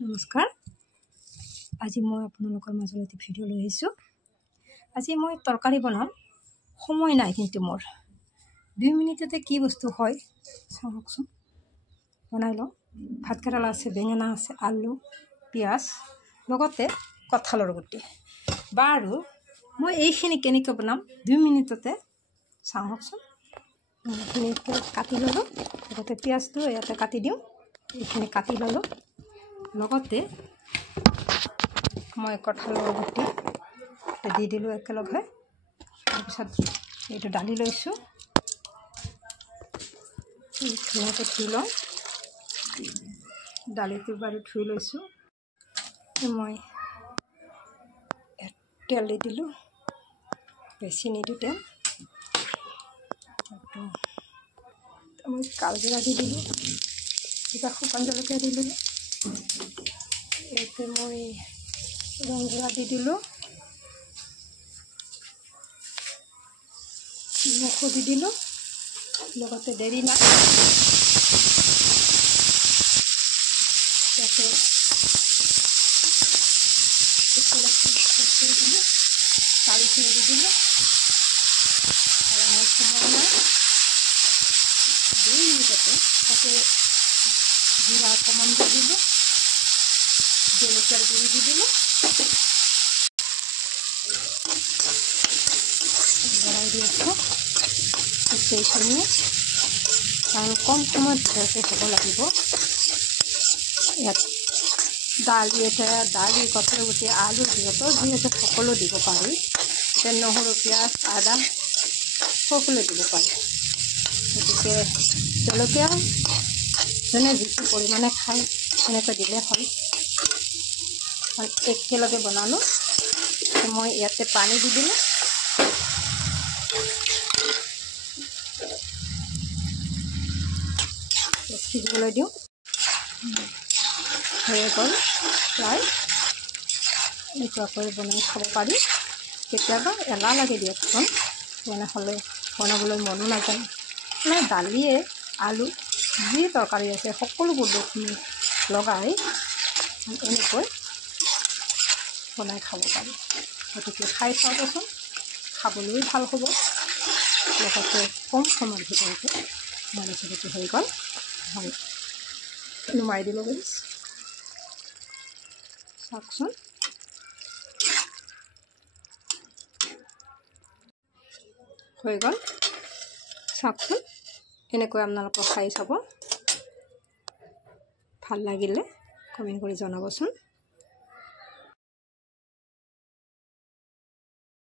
নমস্কাৰ। আজি মই আপোনালোকৰ মাজলৈ এটি ভিডিঅ' লৈ আহিছোঁ। আজি মই তৰকাৰী বনাম, সময় নাই কিন্তু মোৰ 2 মিনিটতে কি বস্তু হয় চাওকচোন। বনাই লওঁ। ভাতকেৰেলা আছে, বেঙেনা আছে, আলু, পিঁয়াজ, লগতে কঁঠালৰ গুটি। বাৰু মই এইখিনি কেনেকৈ বনাম 2 মিনিটতে চাওকচোন। এইখিনি কাটি ল'লোঁ, লগতে পিঁয়াজটো ইয়াতে কাটি দিওঁ। এইখিনি কাটি ল'লোঁ, লগতে মই কঁঠালৰ গুটি দি দিলোঁ একেলগে। তাৰপিছত এইটো দালি লৈছোঁ, ধুনীয়াকৈ ধুই লওঁ। দালিটো বাৰু ধুই লৈছোঁ। মই তেল দি দিলোঁ, বেছি নিদিওঁ তেল। মই কালজিৰা দি দিলোঁ, কিবা শুকান জলকীয়া দি দিলোঁ। ইয়াতে মই ৰংগুৰা দি দিলোঁ, নিমখো দি দিলোঁ, লগতে দেৰি নাই ইয়াতে দিলোঁ, চাউলখিনি দি দিলোঁ। আৰু মই সময় নাই 2 মিনিটতে তাতে জিৰা অকণমান দি দিলোঁ, জলকীয়াৰ গুড়ি দি দিলোঁ, লৰাই দি আছোঁ এইখিনি। কাৰণ কম সময়ত ভিতৰতে হ'ব লাগিব। ইয়াত দালি, কঁঠালৰ গুটি, আলু যিহেতু সকলো দিব পাৰি। নহৰু, পিঁয়াজ, আদা সকলো দিব পাৰি। গতিকে জলকীয়া যোনে যিটো পৰিমাণে খায় সেনেকৈ দিলে হয়। একেলগে বনালোঁ। মই ইয়াতে পানী দি দিলোঁ, সিজিবলৈ দিওঁ। হৈ গ'ল প্ৰায়। এনেকুৱাকৈ বনাই খাব পাৰি। কেতিয়াবা এলাহ লাগে দিয়কচোন, তেনেহ'লে বনাবলৈ মনো নাযায়। মানে দালিয়ে আলু যি তৰকাৰী আছে সকলোবোৰ বস্তু লগাই এনেকৈ বনাই খাব পাৰি। গতিকে খাই চাওকচোন, খাবলৈও ভাল হ'ব, লগতে কম সময়ৰ ভিতৰতে আমাৰ ৰেচিপিটো হৈ গ'ল। হয়, নুমাই দিলোঁ গেছ। চাওকচোন, হৈ গ'ল। চাওকচোন, এনেকৈ আপোনালোকক খাই চাব। ভাল লাগিলে কমেণ্ট কৰি জনাবচোন।